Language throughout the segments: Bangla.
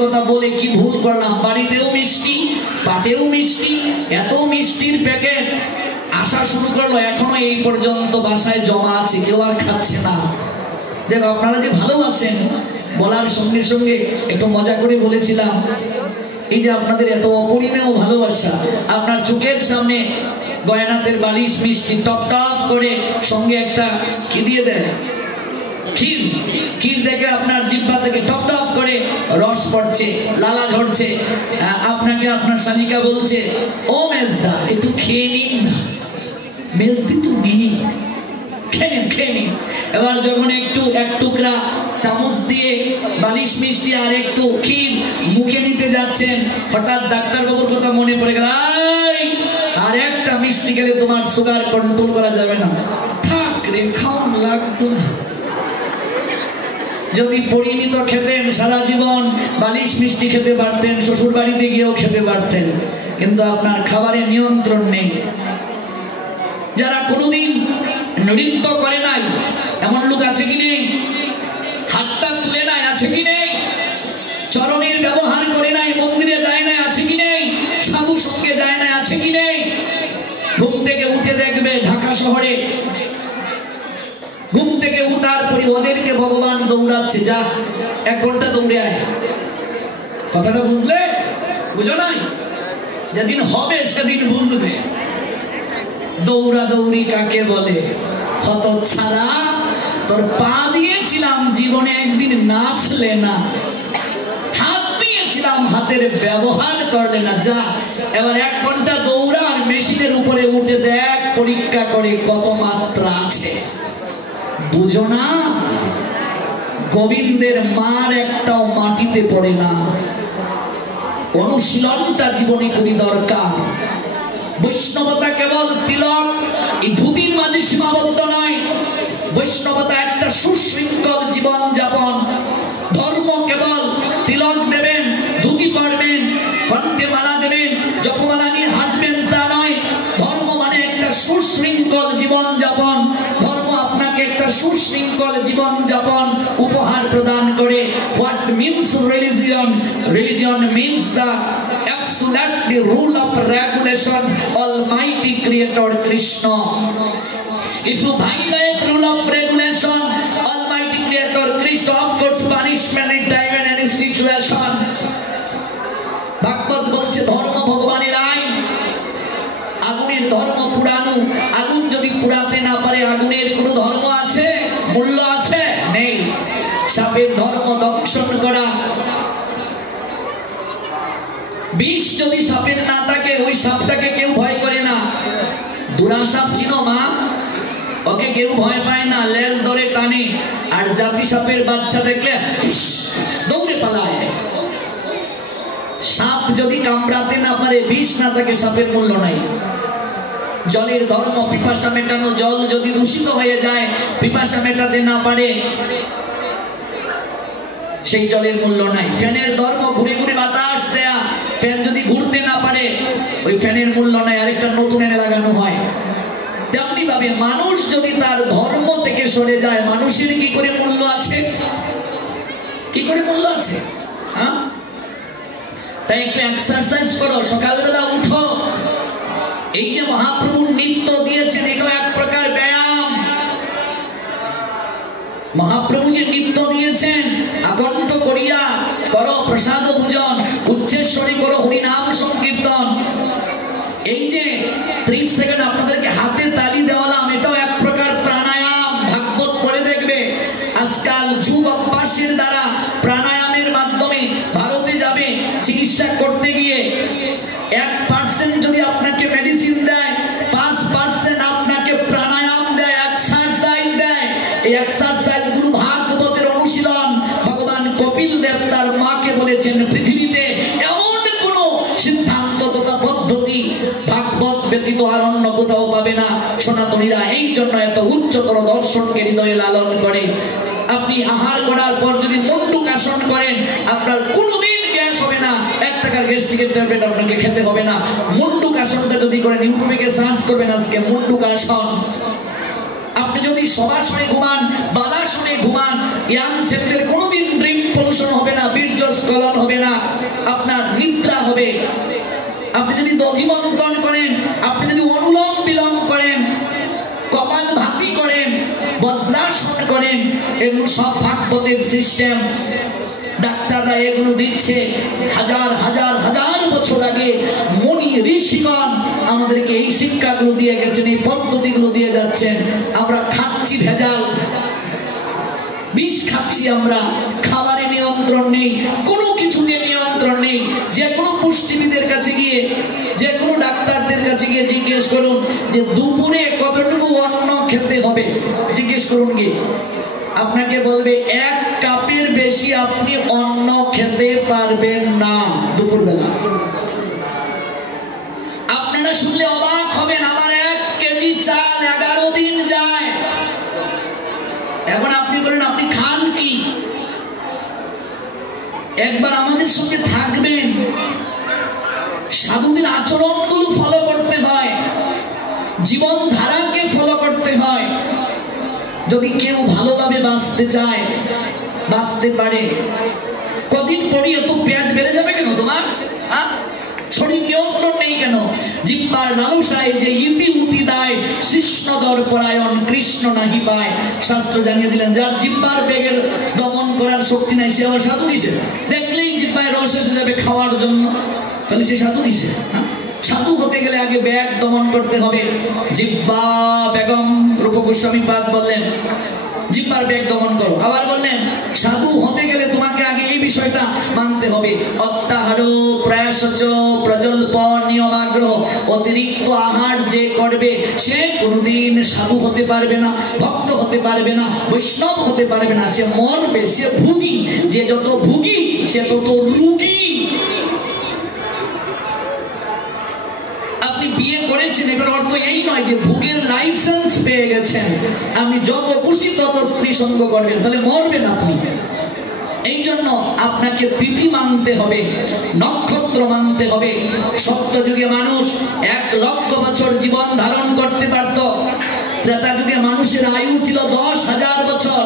কথা বলে কি ভুল করলাম, বাড়িতেও মিষ্টি, পাটেও মিষ্টি, এত মিষ্টির প্যাকেট আসা শুরু করলো, এখনো এই পর্যন্ত বাসায় জমা আছে, কেউ আর খাচ্ছে না। দেখো আপনারা যে ভালোবাসেন, বলার সঙ্গে সঙ্গে একটু মজা করে বলেছিলাম, এই যে আপনাদের এত অপরিমেয় ভালোবাসা, আপনার চোখের সামনে গয়নাতের বালিশ মিষ্টি টপ টপ করে, সঙ্গে একটা কি দিয়ে দেয়, ক্ষীর, ক্ষীর দেখে আপনার জিহ্বা থেকে টপ টপ করে রস পড়ছে, লালা ঝরছে, আপনাকে আপনার শালিকা বলছে, ও মেজদা একটু খেয়ে নিন না, মেজদি তো নেই, খেয়ে নিন। এবার যখন একটু এক টুকরা চামচ দিয়ে বালিশ মিষ্টি আর একটু ক্ষীর মুখে নিতে যাচ্ছেন, হঠাৎ ডাক্তারবাবুর কথা মনে পড়ে গেল, আর একটা মিষ্টি খেলে তোমার সুগার কন্ট্রোল করা যাবে না, থাক রে, খাওয়ান লাগতো না। যদি পরিমিত খেতেন, সারা জীবন বালিশ মিষ্টি খেতে পারতেন, শ্বশুর বাড়িতে গিয়েও খেতে পারতেন, কিন্তু আপনার খাবারে নিয়ন্ত্রণ নেই। যারা কোনোদিন নৃত্য করে নাই এমন লোক আছে কি নেই? হাতটা তুলে নাই আছে কি নেই? চরণের ব্যবহার করে নাই, মন্দিরে যায় না আছে কি নেই? সাধু সঙ্গে যায় না আছে কি নেই? ঘুম থেকে উঠে দেখবে ঢাকা শহরে, ঘুম থেকে উঠার পরে ওদেরকে ভগবান দৌড়াচ্ছে, যা 1 ঘন্টা দৌড়ে আয়। কথাটা বুঝলে? বুঝো নাই? যেদিন হবে সেদিন বুঝবে দৌড়াদৌড়ি কাকে বলে। হতচ্ছাড়া, তোর পা দিয়েছিলাম জীবনে, একদিন নাচলে না, হাত দিয়েছিলাম হাতের ব্যবহার করলে না, যা এবার 1 ঘন্টা দৌড়া, আর মেশিনের উপরে উঠে দেখ পরীক্ষা করে কত মাত্রা আছে। বুঝো না? গোবিন্দের মার একটাও মাটিতে পড়ে না। অনুশীলনটা জীবনে করি দরকার। বৈষ্ণবতা কেবল তিলক, এই ধুতির মাঝে সীমাবদ্ধ নয়। বৈষ্ণবতা একটা সুশৃঙ্খল জীবন যাপন। ধর্ম কেবল তিলক দেবেন, ধুতি পরবেন, কণ্ঠে মালা দেবেন, জপমালা নিয়ে হাঁটবেন, তা নয়। ধর্ম মানে একটা সুশৃঙ্খল জীবন যাপন। ধর্ম আপনাকে একটা সুশৃঙ্খল জীবন যাপন উপহার প্রদান করে। What means religion? Religion means the absolute rule of regulation, Almighty Creator Krishna. If you violate rule of regulation, Almighty Creator Krishna, of course, punishment in time and any situation. ভাগবত বলছে ধর্ম ভগবানের আইন। আগুনের ধর্ম পুরানো, আগুন যদি পুরাতে না পারে আগুনের কোনো ধর্ম আছে, মূল্য আছে? নেই। সাপের ধর্ম দংশন করা। বিষ যদি সাপের না থাকে, ওই সাপটাকে কেউ ভয় করে না। দুরা সাপ চিনো মা? ওকে কেউ ভয় পায় না, লেজ ধরে টানে, আর জাতি সাপের বাচ্চা দেখলে দৌড়ে পালায়। সাপ যদি কামড়াতে না পারে, বিষ না থাকে, সাপের মূল্য নাই। জলের ধর্ম পিপাসা মেটানো। জল যদি দূষিত হয়ে যায়, পিপাসা মেটাতে না পারে, সেই জলের মূল্য নাই। ফ্যানের ধর্ম ঘুরে ঘুরে বাতাস দেয়া। ফ্যান যদি ঘুরতে না পারে, ওই ফ্যানের মূল্য নাই, আরেকটা নতুন এনে লাগানো হয়। তেমনি ভাবে মানুষ যদি তার ধর্ম থেকে সরে যায়, মানুষের কি করে মূল্য আছে? কি করে মূল্য আছে? হ্যাঁ, তাই একটু এক্সারসাইজ করো, সকালবেলা উঠো। এই যে মহাপ্রভুর নৃত্য দিয়েছেন, এটা এক প্রকার ব্যায়াম। মহাপ্রভু যে নৃত্য দিয়েছেন, আকণ্ঠ করিয়া করো প্রসাদ পূজন, উচ্চেশ্বরী করো হরিনাম সংকীর্তন। এই যে 30 সেকেন্ড আপনাদেরকে হাতে তালি দেওয়ালাম, এটাও এক প্রকার প্রাণায়াম। ভাগবত পড়ে দেখবে, আজকাল যুগ অভ্যাসের দ্বারা প্রাণায়ামের মাধ্যমে ভারতে যাবে চিকিৎসা করতে গিয়ে, 1% যদি আপনাকে মেডিসিন দেয়, 5% আপনাকে প্রাণায়াম দেয়, এক্সারসাইজ দেয়। এই এক্সারসাইজ গুলো ভাগবতের অনুশীলন। ভগবান কপিল দেব তার মাকে বলেছেন, পৃথিবীতে এমন কোন সিদ্ধান্ত তথা পদ্ধতি ভাগবত ব্যতীত আর অন্য কোথাও পাবে না। সনাতনীরা এই জন্য এত উচ্চতর দর্শনকে হৃদয়ে লালন করে। আপনি আহার করার পর যদি মুন্ডুকাসন করেন, আপনার কোনোদিন গ্যাস হবে না। 1 টাকার গ্যাস্ট্রিকের ট্যাবলেট আপনাকে খেতে হবে না। মুন্ডুকাসনটা যদি করেন, ইউটিউবে সার্চ করবেন আজকে মুন্ডুকাসন। আপনি যদি সবাসনে ঘুমান, বালাসনে ঘুমান, ইয়াং ছেলেদের কোনোদিন ড্রিঙ্ক পলিউশন হবে না, বীর্য বীর্যস্খলন হবে না, আপনার নিদ্রা হবে। আপনি যদি দধিমন্থন করেন, আপনি যদি অনুলোম বিলোম করেন, কপালভাতি করেন, বজ্রাসন করেন, এগুলো সব ভাগবতের সিস্টেম। ডাক্তাররা এগুলো দিচ্ছে। হাজার হাজার হাজার বছর আগে মুনি ঋষিগণ আমাদেরকে এই শিক্ষাগুলো দিয়ে গেছেন, এই পদ্ধতিগুলো দিয়ে যাচ্ছেন। আমরা খাচ্ছি ভেজাল, বিষ খাচ্ছি আমরা। খাবারে নিয়ন্ত্রণ নেই, কোনো কিছুতে নিয়ন্ত্রণ নেই। যে কোনো পুষ্টিবিদের কাছে গিয়ে, যে কোনো ডাক্তারদের কাছে গিয়ে জিজ্ঞেস করুন যে দুপুরে কতটুকু অন্ন খেতে হবে, জিজ্ঞেস করুন গিয়ে, আপনাকে বলবে 1 কাপের বেশি আপনি অন্ন খেতে পারবেন না দুপুরবেলা। আপনারা শুনলে অবাক হবেন, আমার 1 কেজি চাল 11 দিন যায়। এখন আপনি বলেন আপনি খান কি? একবার আমাদের সঙ্গে থাকবেন, সাধুদের আচরণগুলো ফলো করতে হয়, জীবন ধারাকে ফলো করতে হয়। যদি কেউ ভালোভাবে বাঁচতে চায়, বাঁচতে পারে। কদিন পরই এত পেট বেড়ে যাবে কেন তোমার? শরীর নিয়ন্ত্রণ নেই কেন? জিহ্বার লালসায় যে ইতিমুতি দায়, শিষ্ণদর পরায়ণ কৃষ্ণ নাহি পায়। শাস্ত্র জানিয়ে দিলেন, যার জিহ্বার বেগের দমন করার শক্তি নাই, সে আবার সাধু কিসে? দেখলেই জিহ্বায় রস এসে যাবে খাওয়ার জন্য, তাহলে সে সাধু কিসে? সাধু হতে গেলে আগে ব্যাগ দমন করতে হবে। জিহ্বা বেগম, রূপ গোস্বামী পাদ বললেন জিহ্বার বেগ দমন করো। আবার বললেন সাধু হতে গেলে তোমাকে আগে এই বিষয়টা মানতে হবে। অত্যাহার প্রয়াসচ প্রজল্প নিয়মাগ্রহ, অতিরিক্ত আহার যে করবে সে কোনোদিন সাধু হতে পারবে না, ভক্ত হতে পারবে না, বৈষ্ণব হতে পারবে না। সে মরবে, সে ভুগি। যে যত ভুগি সে তত রুগী। আপনি বিয়ে করেছেন, এটার অর্থ এই নয় যে ভোগের লাইসেন্স পেয়ে গেছেন। আপনি যত খুশি তত স্ত্রী সঙ্গ করবেন, তাহলে মরবেন আপনি। এই জন্য আপনাকে তিথি মানতে হবে, নক্ষত্র মানতে হবে। সত্যযুগে মানুষ 1 লক্ষ বছর জীবন ধারণ করতে পারত। ত্রেতা যুগে মানুষের আয়ু ছিল 10,000 বছর।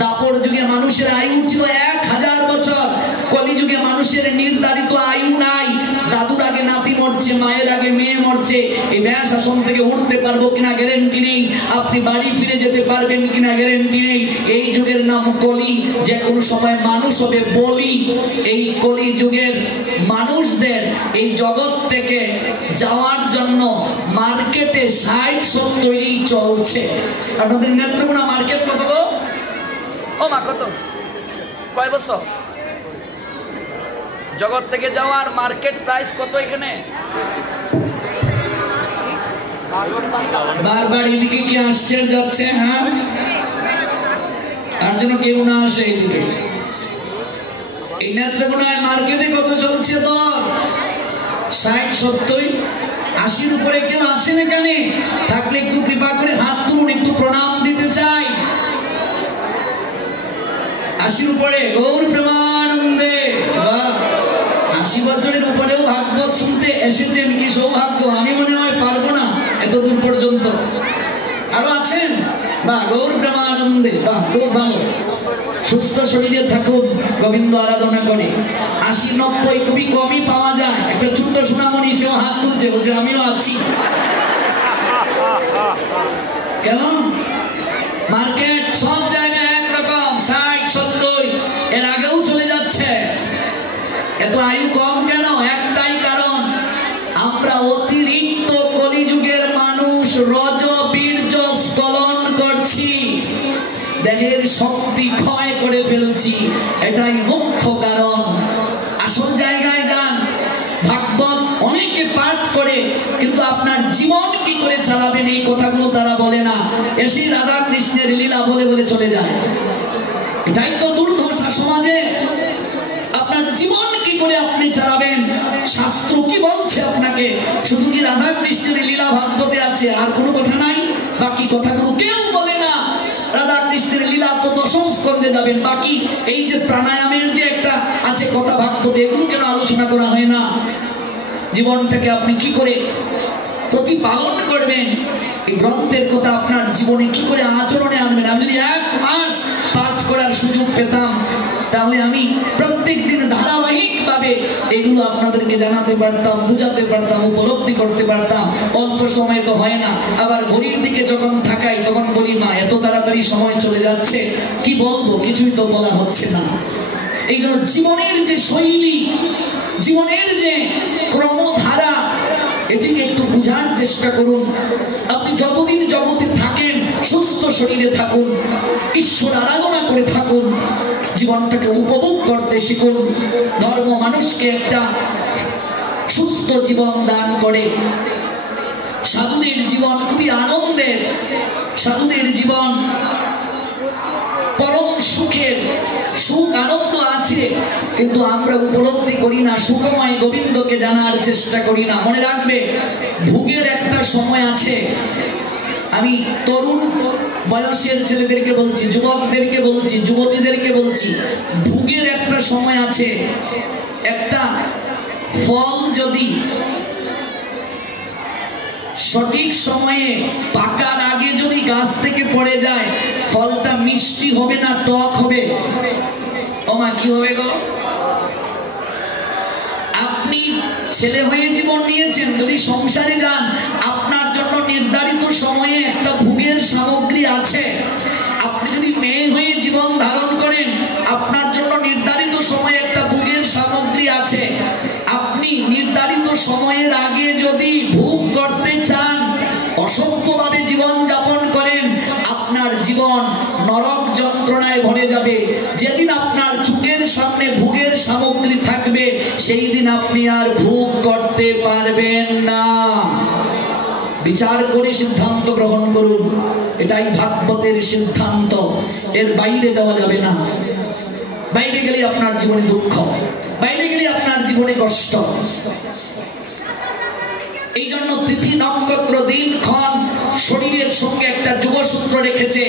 দাপর যুগে মানুষের আয়ু ছিল 1000 বছর। কলিযুগে মানুষের নির্ধারিত আয়ু নাই। দাদুর আগে নাতি মরছে, মায়ের আগে মেয়ে মরছে। এই ব্যাস আসন থেকে উঠতে পারবো কিনা গ্যারেন্টি নেই, আপনি বাড়ি ফিরে যেতে পারবেন কিনা গ্যারেন্টি নেই। এই যুগের নাম কলি, যে কোনো সময় মানুষ হবে বলি। এই কলি যুগের মানুষদের এই জগৎ থেকে যাওয়ার জন্য মার্কেটে 60-70 চলছে। আপনাদের নেত্রকোনা মার্কেট কত গো? ও মা, কত? কয় বছর? জগৎ থেকে যাওয়ার মার্কেট প্রাইস কত এখানে? বারবার এদিকে কি আসছে যাচ্ছে? হ্যাঁ, তার জন্য কেউ না আসে এইদিকে। এই নেত্রকোনায় মার্কেটে কত চলছে? তো 60-70 80-র উপরে কেউ আছেন এখানে? থাকলে একটু কৃপা করে হাত তুলুন, একটু প্রণাম দিতে চাই। 80-র উপরে গৌর প্রেমানন্দে। 80 বছরের উপরেও ভাগবত শুনতে এসেছেন, কি সৌভাগ্য! আমি মনে হয় পারবো না এত দূর পর্যন্ত। আরো আছেন? বা গৌর প্রেমানন্দে, বাহ, খুব ভালো। সুস্থ শরীরে থাকুন, গোবিন্দ আরাধনা করে। 80-90 খুবই কমই পাওয়া যায়। একটা ছোট্ট সোনামণি, সেও হাত তুলছে, বলছে আমিও আছি। কেমন মার্কেট? সব জায়গায় একরকম 60-70, এর আগেও চলে যাচ্ছে। এত আয়ু কম কেন? একটাই কারণ, আমরা অতিরিক্ত কলিযুগের মানুষ রজ বীর্য স্খলন করছি, দেহের শক্তি ক্ষয় করে ফেলছি। এটাই মুখ্য কারণ। আসল জায়গায় যান, ভাগবত অনেকে পাঠ করে, কিন্তু আপনার জীবন কি করে চালাবেন এই কথাগুলো তারা বলে না। এসে রাধা কৃষ্ণের লীলা বলে বলে চলে যায়। এটাই তো দুর্দশা সমাজে। আপনার জীবন কি করে আপনি চালাবেন, শাস্ত্র কি বলছে আপনাকে? শুধু কি রাধা কৃষ্ণের লীলা ভাগবতে আছে, আর কোনো কথা নাই? বাকি কথাগুলো কেউ বলে না। রাধা কৃষ্ণের লীলা তো 10ম স্কন্ধে যাবেন। বাকি এই যে প্রাণায়ামের যে একটা আছে কথা ভাগবতে, এগুলো কেন আলোচনা করা হয় না? জীবনটাকে আপনি কি করে প্রতিপালন করবেন, এই গ্রন্থের কথা আপনার জীবনে কি করে আচরণে আনবেন? আমি যদি 1 মাস পাঠ করার সুযোগ পেতাম, তাহলে আমি প্রত্যেক দিন ধারাবাহিকভাবে এগুলো আপনাদেরকে জানাতে পারতাম, বুঝাতে পারতাম, উপলব্ধি করতে পারতাম। অল্প সময় তো হয় না, আবার ঘড়ির দিকে যখন থাকাই তখন বলি মা এত তাড়াতাড়ি সময় চলে যাচ্ছে, কি বলবো, কিছুই তো বলা হচ্ছে না। এই জন্য জীবনের যে শৈলী, জীবনের যে ক্রমধারা, এটিকে একটু বুঝার চেষ্টা করুন। আপনি যতদিন জগতে থাকেন সুস্থ শরীরে থাকুন, ঈশ্বর আরাধনা করে থাকুন, জীবনটাকে উপভোগ করতে শিখুন। ধর্ম মানুষকে একটা সুস্থ জীবন দান করে। সাধুদের জীবন খুবই আনন্দের, সাধুদের জীবন পরম সুখের, সুখ আনন্দ আছে, কিন্তু আমরা উপলব্ধি করি না, সুখময় গোবিন্দকে জানার চেষ্টা করি না। মনে রাখবে, ভোগের একটা সময় আছে। আমি তরুণ বয়সের ছেলেদেরকে বলছি, যুবকদেরকে বলছি, যুবতীদেরকে বলছি, ভোগের একটা সময় আছে। একটা ফল যদি সঠিক সময়ে পাকার আগে যদি গাছ থেকে পড়ে যায়, ফলটা মিষ্টি হবে না টক হবে? ওমা কি হবে গো? আপনি ছেলে হয়ে জীবন নিয়েছেন, যদি সংসারে যান, আপনার জন্য নির্ধারিত সময়ে একটা ভোগের সামগ্রী আছে। আপনি যদি মেয়ে হয়ে জীবন ধারণ করেন, আপনার জন্য নির্ধারিত সময়ে একটা ভোগের সামগ্রী আছে। আপনি নির্ধারিত সময়ের আগে যদি ভোগ করতে চান, অসভ্যভাবে জীবন যাপন করেন, আপনার জীবন নরক যন্ত্রণায় ভরে যাবে। যেদিন আপনার চোখের সামনে ভোগের সামগ্রী থাকবে, সেই দিন আপনি আর ভোগ করতে পারবেন না। বিচার করে সিদ্ধান্ত গ্রহণ করুন, এটাই ভাগবতের সিদ্ধান্ত। এর বাইরে যাওয়া যাবে না। বাইরে গেলে আপনার জীবনে দুঃখ, বাইরে গেলে আপনার জীবনে কষ্ট। এই জন্য তিথি, নক্ষত্র, দিন, ক্ষণ শরীরের সঙ্গে একটা যোগসূত্র রেখেছে।